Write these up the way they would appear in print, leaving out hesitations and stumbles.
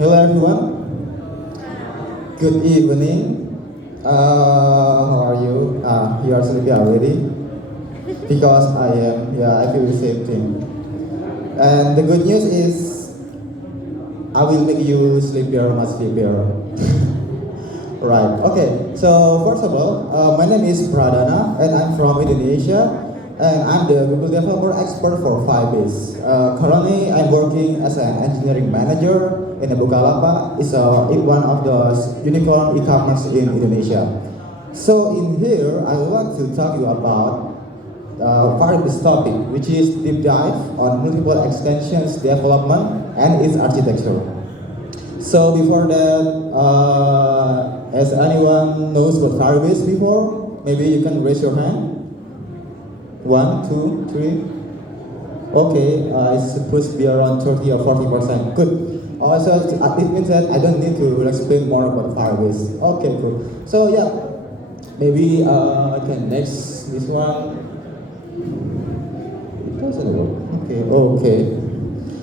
Hello everyone. Good evening. How are you? You are sleepy already? Because I am. Yeah, I feel the same thing. And the good news is, I will make you sleepier, much sleepier. Right. Okay. So first of all, my name is Pradana, and I'm from Indonesia, and I'm the Google developer expert for firebase. Currently, I'm working as an engineering manager in Bukalapak. It's one of the unicorn e-commerce in Indonesia. So in here, I would like to talk you about firebase topic, which is deep dive on multiple extensions development and its architecture. So before that, has anyone knows what firebase before? Maybe you can raise your hand. 1, 2, 3. Okay, it's supposed to be around 30 or 40%. Good. Also, it means that I don't need to explain more about firebase. Okay, cool. So yeah, maybe I can next this one. It doesn't work. Okay.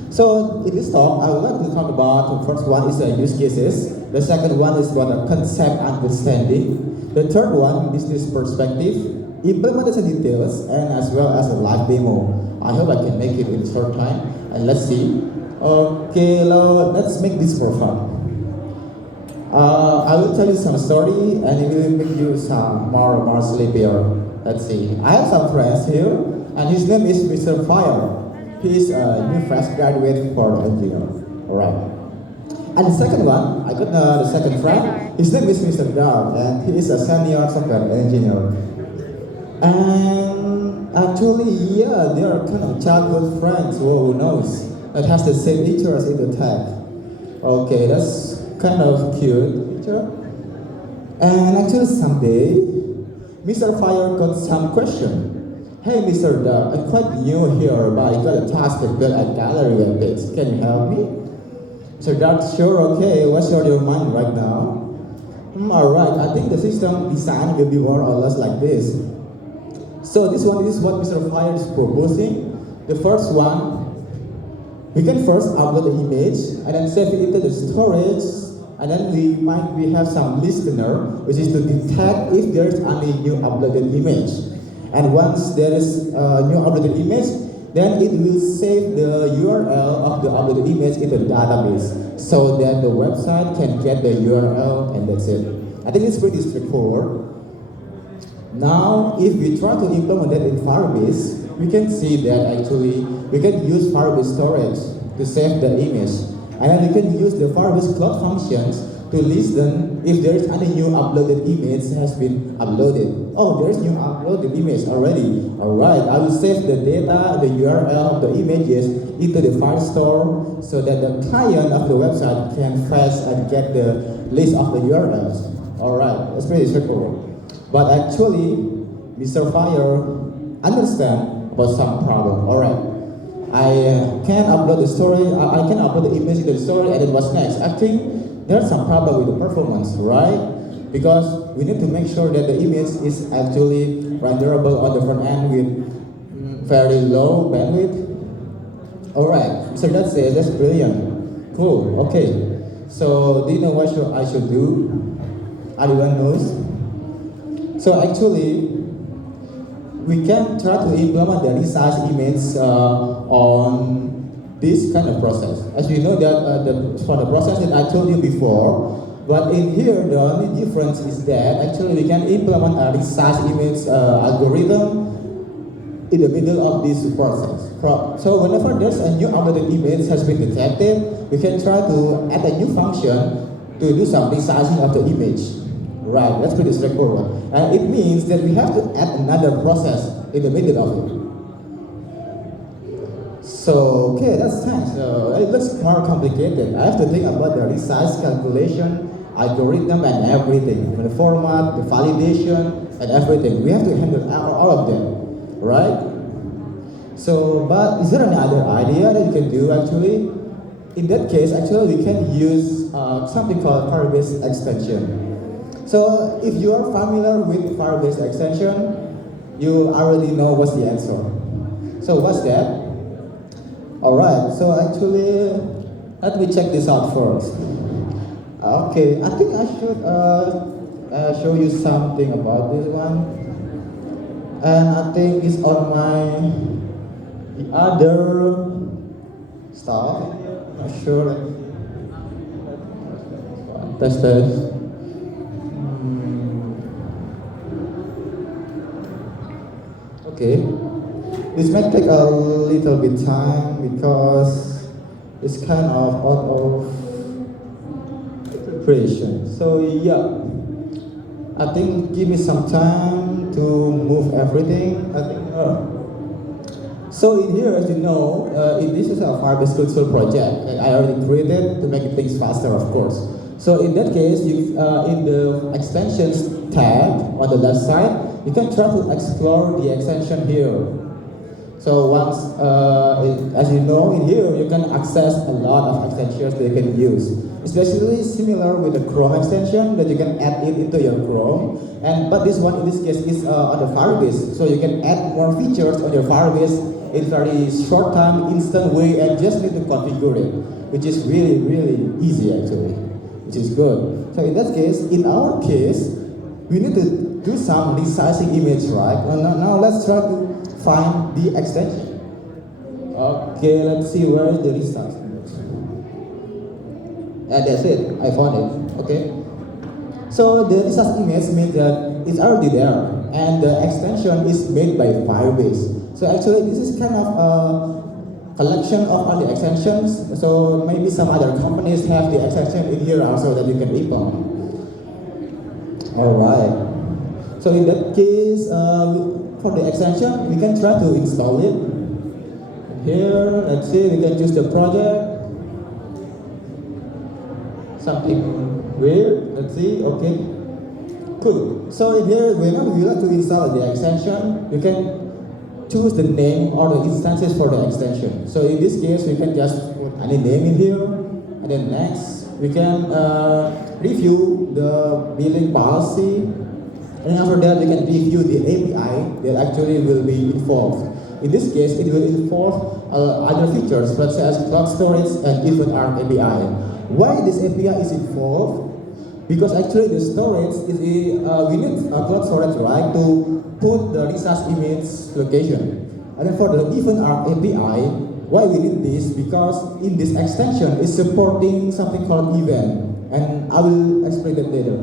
So in this talk, I would like to talk about the first one is use cases. The second one is about a concept understanding. The third one, business perspective, implementation details, and as well as a live demo. I hope I can make it in a short time. And let's see. Okay, let's make this for fun. I will tell you some story, and it will make you some more sleepier. Let's see. I have some friends here, and his name is Mr. Fire. He is a new fresh graduate for engineer. Alright. And the second one, I got the second friend. His name is Mr. Dar, and he is a senior software engineer. And actually, yeah, they are kind of childhood friends. Who knows? That has the same interest in the tech. Okay, that's kind of cute picture. And actually, someday, Mr. Fire got some question. Hey, Mr. Dar, I'm quite new here, but I got a task to build a gallery a bit. Can you help me? Mr. Dar, sure, okay. What's on your mind right now? Alright, I think the system design will be more or less like this. So this one is what Mr. Fire is proposing. The first one, we can first upload the image and then save it into the storage, and then we have some listener, which is to detect if there's any new uploaded image. And once there is a new uploaded image, then it will save the URL of the uploaded image in the database so that the website can get the URL, and that's it. I think it's pretty straightforward. Now, if we try to implement that in Firebase, we can see that actually we can use Firebase storage to save the image. And then we can use the Firebase cloud functions to listen if there is any new uploaded image has been uploaded. Oh, there is new uploaded image already. Alright, I will save the data, the URL of the images into the file store so that the client of the website can fetch and get the list of the URLs. Alright, that's pretty straightforward. But actually, Mr. Fire understand about some problem. Alright, I can upload the story, I can upload the image into the story, and then what's next? I think there's some problem with the performance, right? Because we need to make sure that the image is actually renderable on the front end with very low bandwidth. Alright, so that's brilliant. Cool, okay. So do you know what I should do? Anyone knows? So actually, we can try to implement the resize image on this kind of process. As you know that for the process that I told you before, but in here the only difference is that actually we can implement a resize image algorithm in the middle of this process. So whenever there's a new uploaded image has been detected, we can try to add a new function to do some resizing of the image. Right, that's pretty straightforward. And it means that we have to add another process in the middle of it. So, okay, that's nice. So it looks more complicated. I have to think about the resize calculation, algorithm, and everything. The format, the validation, and everything. We have to handle all of them, right? So, but is there any other idea that you can do actually? In that case, actually, we can use something called firebase extension. So if you are familiar with Firebase extension, you already know what's the answer. So what's that? Alright, so actually Let me check this out first. Okay, I think I should show you something about this one. And I think it's on my the other stuff. Not sure. Test test. Okay. This might take a little bit time because it's kind of out of preparation. So yeah, I think give me some time to move everything. I think. So in here, as you know, this is a firebase cultural project that I already created to make things faster, of course. So in that case, you, in the extensions tab on the left side, you can try to explore the extension here. So once, as you know, in here you can access a lot of extensions that you can use. Especially similar with the Chrome extension that you can add it into your Chrome. But this one in this case is on the Firebase, so you can add more features on your Firebase in very short time, instant way, and just need to configure it, which is really, really easy actually, which is good. So in that case, in our case, we need to do some resizing image, right? Now let's try to find the extension. Okay, let's see where is the resize image. And that's it, I found it, okay? So the resize image means that it's already there, and the extension is made by Firebase. So actually this is kind of a collection of all the extensions. So maybe some other companies have the extension in here also that you can implement. Alright. So in that case, for the extension, we can try to install it. Here, let's see, we can choose the project. Something weird, let's see, okay. Cool. So in here, whenever you like to install the extension, you can choose the name or the instances for the extension. So in this case, we can just put any name in here, and then next, we can review the billing policy, and after that, we can review the API that actually will be involved. In this case, it will involve other features such as cloud storage and event arc API. Why this API is involved? Because actually the storage is we need a cloud storage, right, to put the resize image location. And then for the event arc API, why we need this? Because in this extension is supporting something called event, and I will explain that later.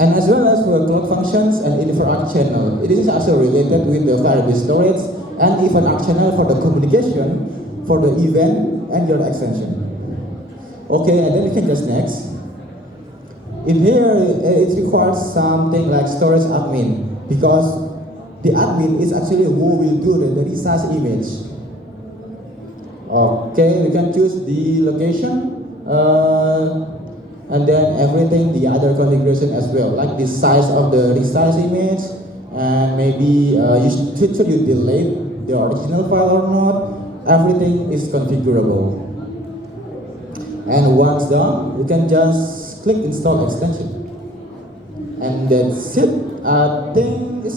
And as well as for cloud functions and event arc channel, it is also related with the Firebase storage and event arc channel for the communication for the event and your extension. Okay, and then we can just next. In here, it requires something like storage admin, because the admin is actually who will do the resize image. Okay, we can choose the location, and then everything, the other configuration as well, like the size of the resize image, and maybe should you delete the original file or not. Everything is configurable. And once done, you can just click install extension, and that's it. I think it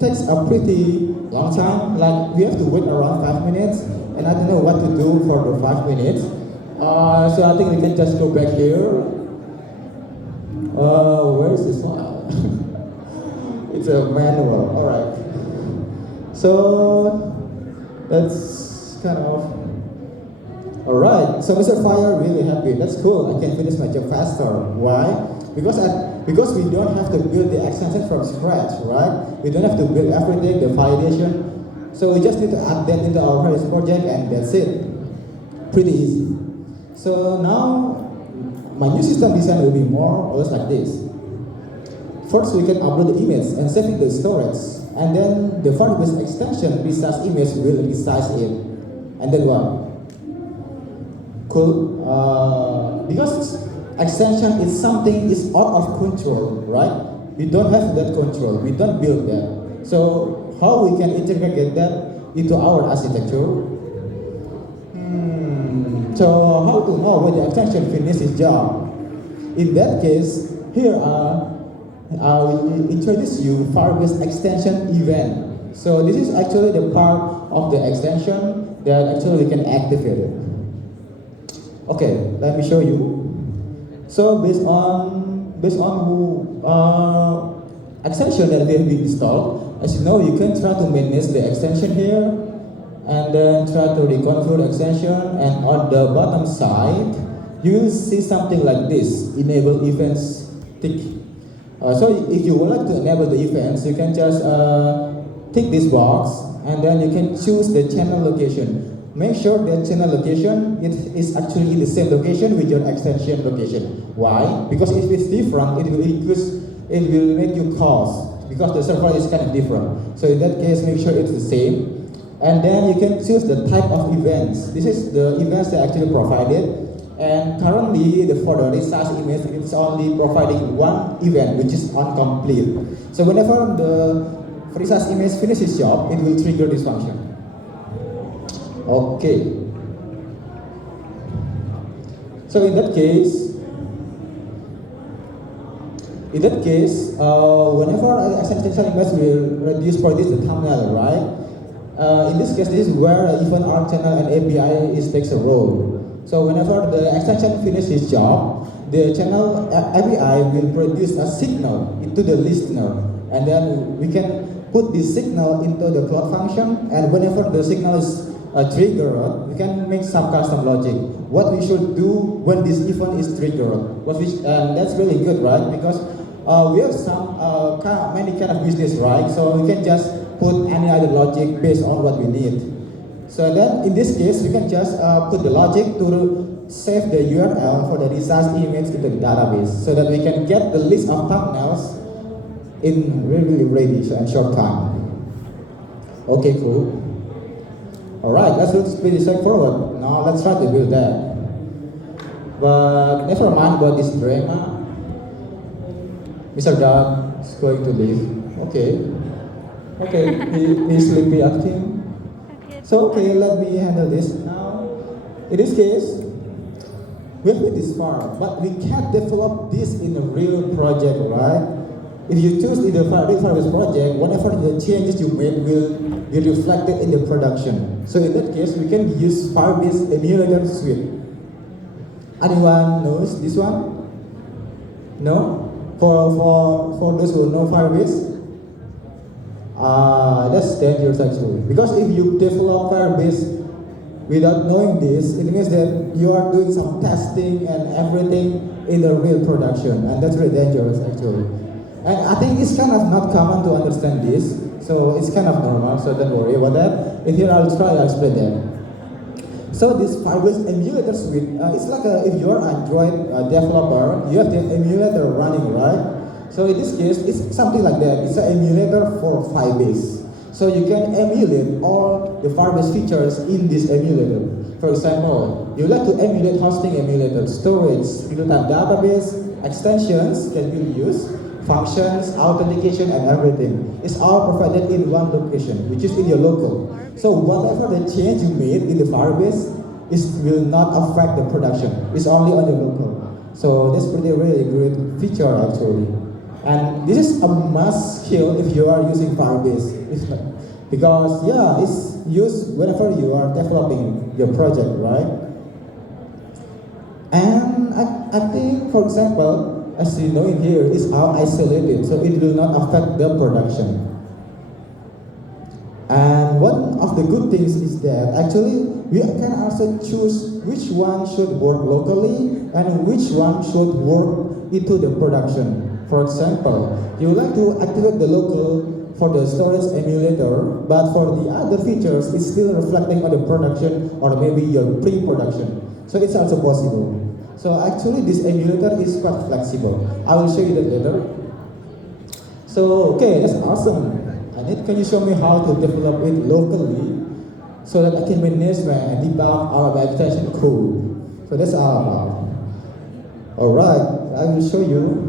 takes a pretty long time, like we have to wait around 5 minutes, and I don't know what to do for the 5 minutes. So I think we can just go back here. Where is this file? It's a manual, alright. So that's kind of alright. So Mr. Fire really happy. That's cool. I can finish my job faster. Why? Because we don't have to build the extension from scratch, right? We don't have to build everything, the validation. So we just need to add that into our Firebase project, and that's it. Pretty easy. So now my new system design will be more or less like this. First, we can upload the image and save it to storage, and then the Firebase extension resize image will resize it, and then what? Cool. Because extension is something is out of control, right? We don't have that control. We don't build that. So how we can integrate that into our architecture? So how to know when the extension finishes its job? In that case, here I will introduce you Firebase extension event. So this is actually the part of the extension that actually we can activate it. Okay, let me show you. So based on extension that we have been installed, as you know, you can try to manage the extension here, and then try to reconfigure the extension, and on the bottom side, you will see something like this: enable events tick. So if you would like to enable the events, you can just tick this box, and then you can choose the channel location. Make sure that channel location is actually in the same location with your extension location. Why? Because if it's different, it will make you cause, because the server is kind of different. So in that case, make sure it's the same. And then you can choose the type of events. This is the events that actually provided. And currently, for the resize image, it's only providing one event, which is incomplete. So whenever the resize image finishes its job, it will trigger this function. Okay. So in that case, whenever an extension image will produce the thumbnail, right? In this case, this is where even our channel and API takes a role. So whenever the extension finishes its job, the channel API will produce a signal into the listener, and then we can put this signal into the cloud function. And whenever the signal is triggered, we can make some custom logic. What we should do when this event is triggered? That's really good, right? Because we have many kind of business, right? So we can just put any other logic based on what we need. So then in this case, we can just put the logic to save the URL for the resize image into the database, so that we can get the list of thumbnails in really ready and short time. Okay, cool. Alright, let's look pretty straightforward. Now let's try to build that. But never mind about this drama. Mr. Doug is going to leave. Okay, he's sleepy acting. So okay, let me handle this now. In this case, we have this far, but we can't develop this in a real project, right? If you choose in the firebase project, whenever the changes you made will be reflected in the production. So in that case, we can use Firebase emulator suite. Anyone knows this one? No? For those who know Firebase? That's dangerous actually. Because if you develop Firebase without knowing this, it means that you are doing some testing and everything in the real production, and that's really dangerous actually. And I think it's kind of not common to understand this, so it's kind of normal, so don't worry about that. And here I'll try to explain that. So this Firebase emulator suite, it's like if you're an Android developer, you have the emulator running, right? So in this case, it's something like that. It's an emulator for Firebase. So you can emulate all the Firebase features in this emulator. For example, you like to emulate hosting emulator, storage, real-time database, extensions that will use, functions, authentication, and everything. It's all provided in one location, which is in your local. So whatever the change you made in the Firebase, it will not affect the production. It's only on the local. So that's really great feature actually. And this is a must skill if you are using Firebase. Because yeah, it's used whenever you are developing your project, right? And I think, for example, as you know in here, it's all isolated, so it will not affect the production. And one of the good things is that actually we can also choose which one should work locally and which one should work into the production. For example, you would like to activate the local for the storage emulator, but for the other features, it's still reflecting on the production or maybe your pre-production. So it's also possible. So actually this emulator is quite flexible. I will show you that later. So okay, that's awesome. Can you show me how to develop it locally so that I can manage and debug our extension code? So that's all about. Alright, I will show you.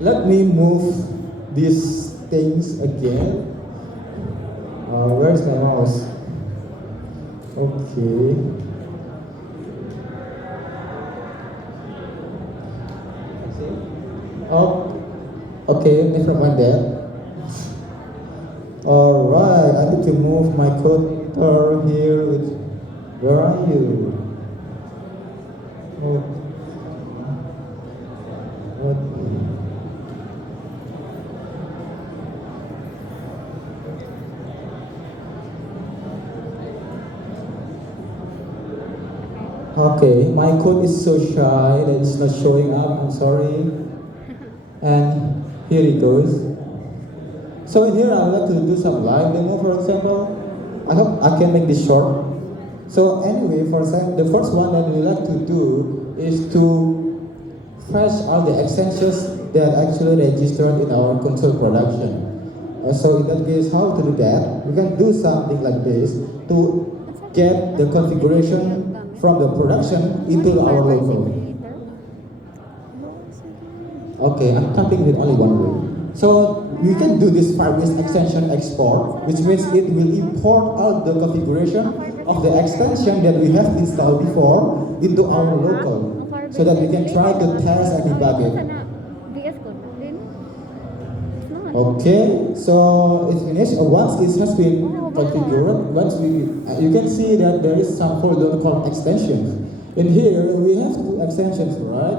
Let me move these things again. Where's my mouse? Okay. Oh, okay, never mind that. Alright, I need to move my code editor here with, where are you? What? What? Okay, my code is so shy that it's not showing up. I'm sorry. And here it goes. So in here, I would like to do some live demo, for example. I hope I can make this short. So anyway, for example, the first one that we like to do is to fetch all the extensions that actually registered in our console production. So in that case, how to do that? We can do something like this to get the configuration from the production into our local. Okay, I'm typing with only one way. So we can do this firebase extension export, which means it will import all the configuration of the extension that we have installed before into our local, so that we can try to test and debug it. Okay, so it's finished. Once it has been configured, you can see that there is some folder called extensions. In here, we have two extensions, right?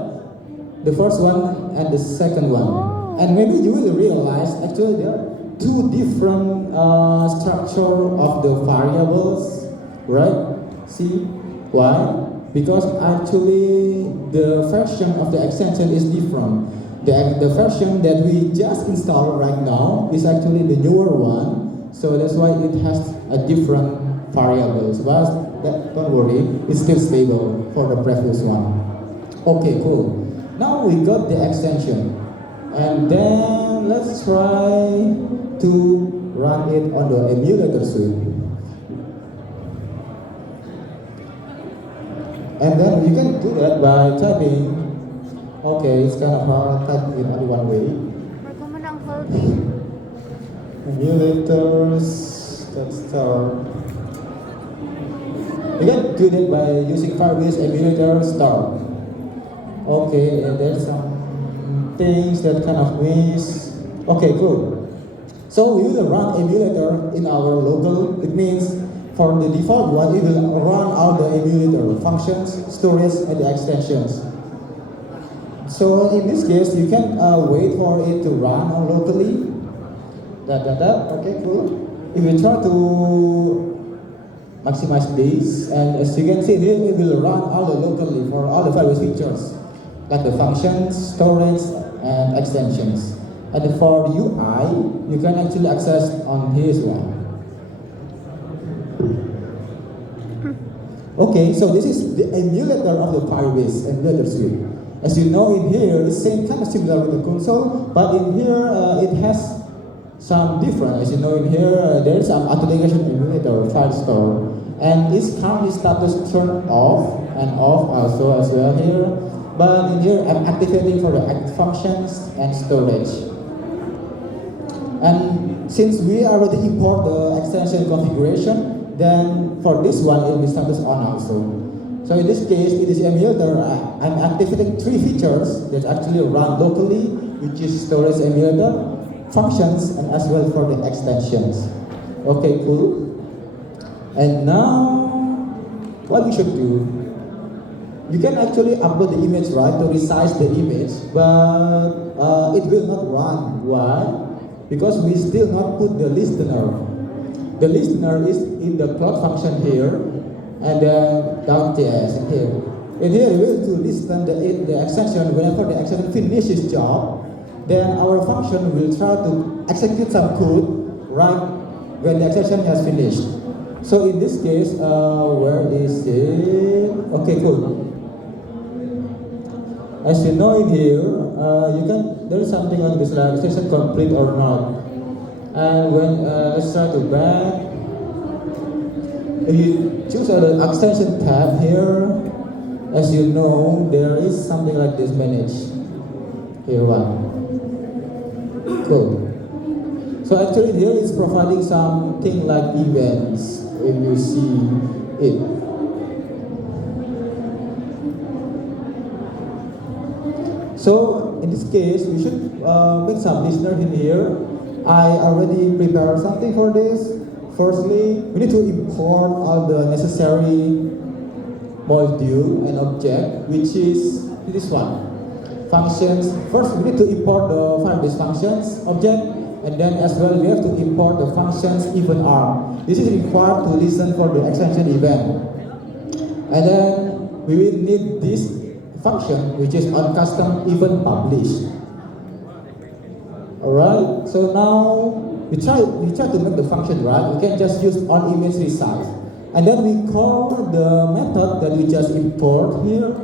The first one and the second one. And maybe you will realize actually there are two different structure of the variables, right? See why? Because actually the version of the extension is different. The version that we just installed right now is actually the newer one, so that's why it has a different variables. But don't worry, it's still stable for the previous one. Okay, cool. Now we got the extension. And then let's try to run it on the emulator suite. And then you can do that by typing. Okay, it's kind of hard, type in only one way. Emulators, let's start. You can do that by using firebase emulator start. Okay, and there's some things that kind of miss. Okay, cool. So we will run emulator in our local. It means for the default one, it will run all the emulator functions, storage, and the extensions. So in this case, you can wait for it to run locally. Okay, cool. If we try to maximize this, and as you can see here, it will run all the locally for all the various features, like the functions, storage, and extensions. And for UI, you can actually access on here as well. Okay, so this is the emulator of the Firebase emulator suite. As you know, in here, it's same kind of similar with the console, but in here it has some different. As you know, in here there is some authentication emulator file store, and it's currently status turned off and off also as well here. But in here, I'm activating for the functions and storage. And since we already import the extension configuration, then for this one, it will be status on also. So in this case, in this emulator, I'm activating three features that actually run locally, which is storage emulator, functions, and as well for the extensions. Okay, cool. And now, what we should do? You can actually upload the image, right, to resize the image, but it will not run. Why? Because we still not put the listener. The listener is in the cloud function here, and then down.ts in here. In here, we will to listen the extension. Whenever the extension finishes job, then our function will try to execute some code right when the extension has finished. So in this case, where is it? Okay, cool. As you know in here, there is something like this, like extension complete or not. And when let's try to back. If you choose the extension tab here, as you know, there is something like this manage. Here one. Cool. So actually here it's providing something like events if you see it. So in this case, we should make some listener in here. I already prepared something for this. Firstly, we need to import all the necessary module and object, which is this one. Functions. First, we need to import the firebase functions object, and then as well we have to import the functions event arm. This is required to listen for the extension event. And then we will need this function, which is on custom event publish. Alright, so now we try to make the function right. We can just use on image resize. And then we call the method that we just import here,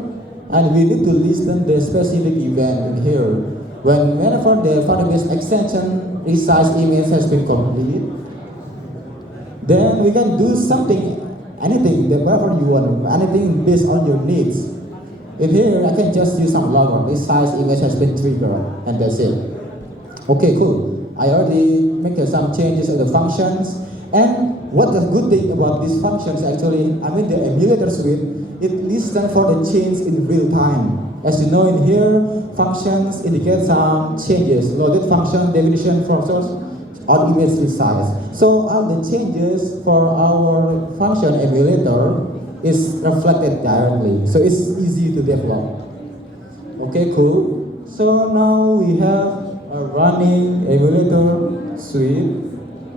and we need to listen the specific event in here. Whenever the firebase extension resize image has been complete, then we can do something, anything, whatever you want, anything based on your needs. In here, I can just use some logger. This size image has been triggered, and that's it. Okay, cool. I already make some changes in the functions. And what the good thing about these functions actually, the emulator suite, it listens for the change in real time. As you know in here, functions indicate some changes. Loaded function definition for source on image resize. So all the changes for our function emulator is reflected directly. So it's easy to develop. Okay, cool. So now we have a running emulator suite,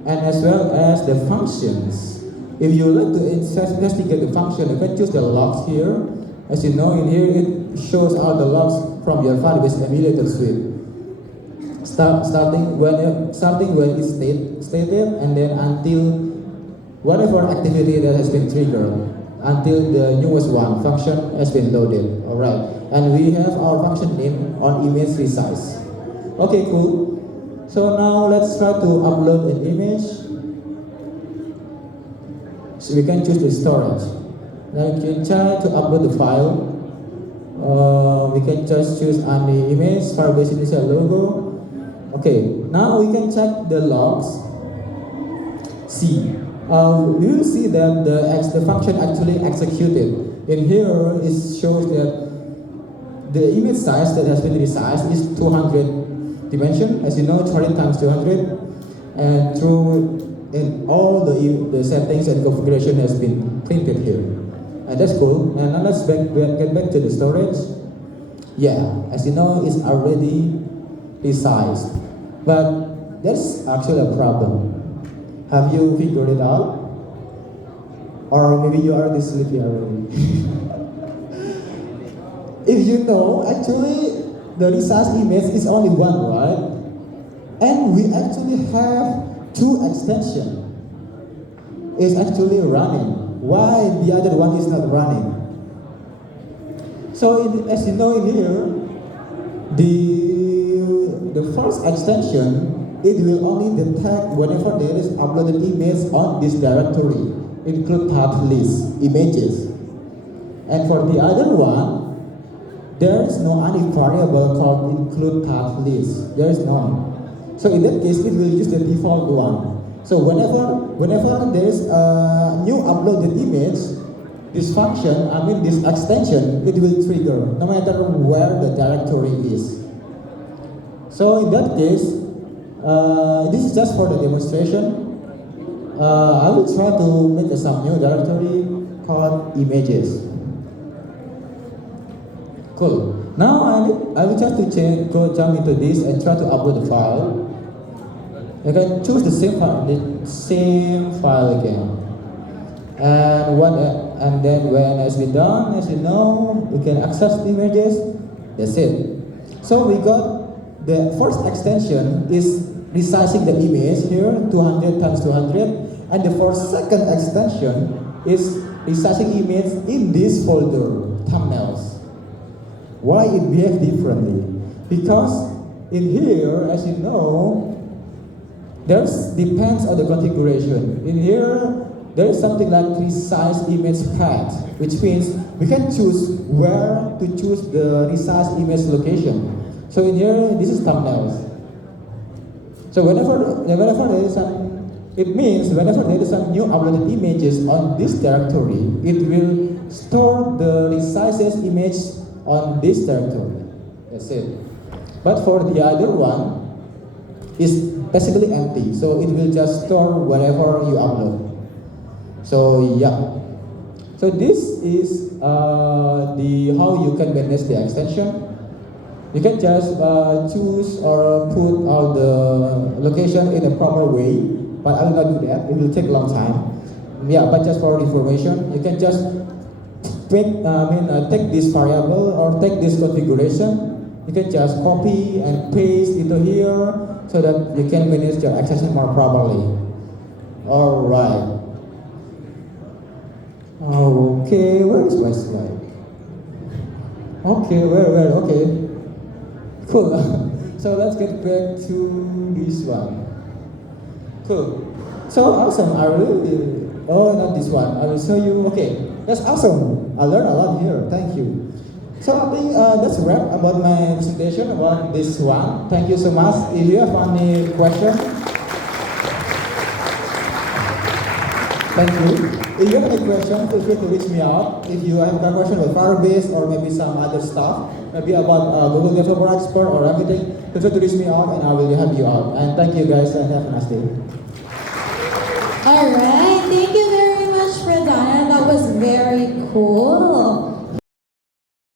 and as well as the functions. If you like to investigate the function, you can choose the logs here. As you know in here, it shows all the logs from your firebase emulator suite. Starting when it's stated, and then until whatever activity that has been triggered, until the newest one, function has been loaded. Alright, and we have our function name on image resize. Okay, cool. So now let's try to upload an image. So we can choose the storage. Now you can try to upload the file. We can just choose any image, firebase initial logo. Okay, now we can check the logs. See, we will see that the function actually executed. In here, it shows that the image size that has been resized is 200 dimension. As you know, 20 times 200, and in all the settings and configuration has been printed here, and that's cool. And now let's get back to the storage. Yeah, as you know, it's already resized, but there's actually a problem. Have you figured it out, or maybe you are already sleepy already? If you know, actually the resize image is only one, right? And we actually have two extensions. It's actually running. Why the other one is not running? So as you know in here, the first extension, it will only detect whenever there is uploaded image on this directory, include path list images. And for the other one, there is no any variable called include path list. There is none. So in that case, it will use the default one. So whenever there is a new uploaded image, this function, this extension, it will trigger no matter where the directory is. So in that case, this is just for the demonstration. I will try to make some new directory called images. Cool. Now I will try to jump into this and try to upload the file. You can choose the same file again. And then when it's been done, as you know, we can access the images. That's it. So we got the first extension is resizing the image here, 200 times 200, and the second extension is resizing image in this folder, thumbnails. Why it behaves differently? Because in here, as you know, depends on the configuration. In here, there is something like resize image path, which means we can choose where to choose the resize image location. So in here, this is thumbnails. So whenever there is whenever there is some new uploaded images on this directory, it will store the resizes image on this directory. That's it. But for the other one, it's basically empty. So it will just store whatever you upload. So yeah. So this is the how you can manage the extension. You can just choose or put all the location in a proper way, but I will not do that. It will take a long time. Yeah, but just for information, you can just take this variable or take this configuration. You can just copy and paste into here so that you can manage your extension more properly. All right. Okay, where is my slide? Okay, where? Okay. Cool. So let's get back to this one. Cool. So awesome. Not this one. I will show you. Okay, that's awesome. I learned a lot here. Thank you. So I think that's a wrap about my presentation about this one. Thank you so much. If you have any question, thank you. If you have any question, feel free to reach me out. If you have a question about firebase or maybe some other stuff, maybe about Google Developer Expert or everything, feel free to reach me out and I will help you out. And thank you guys and have a nice day. Alright, thank you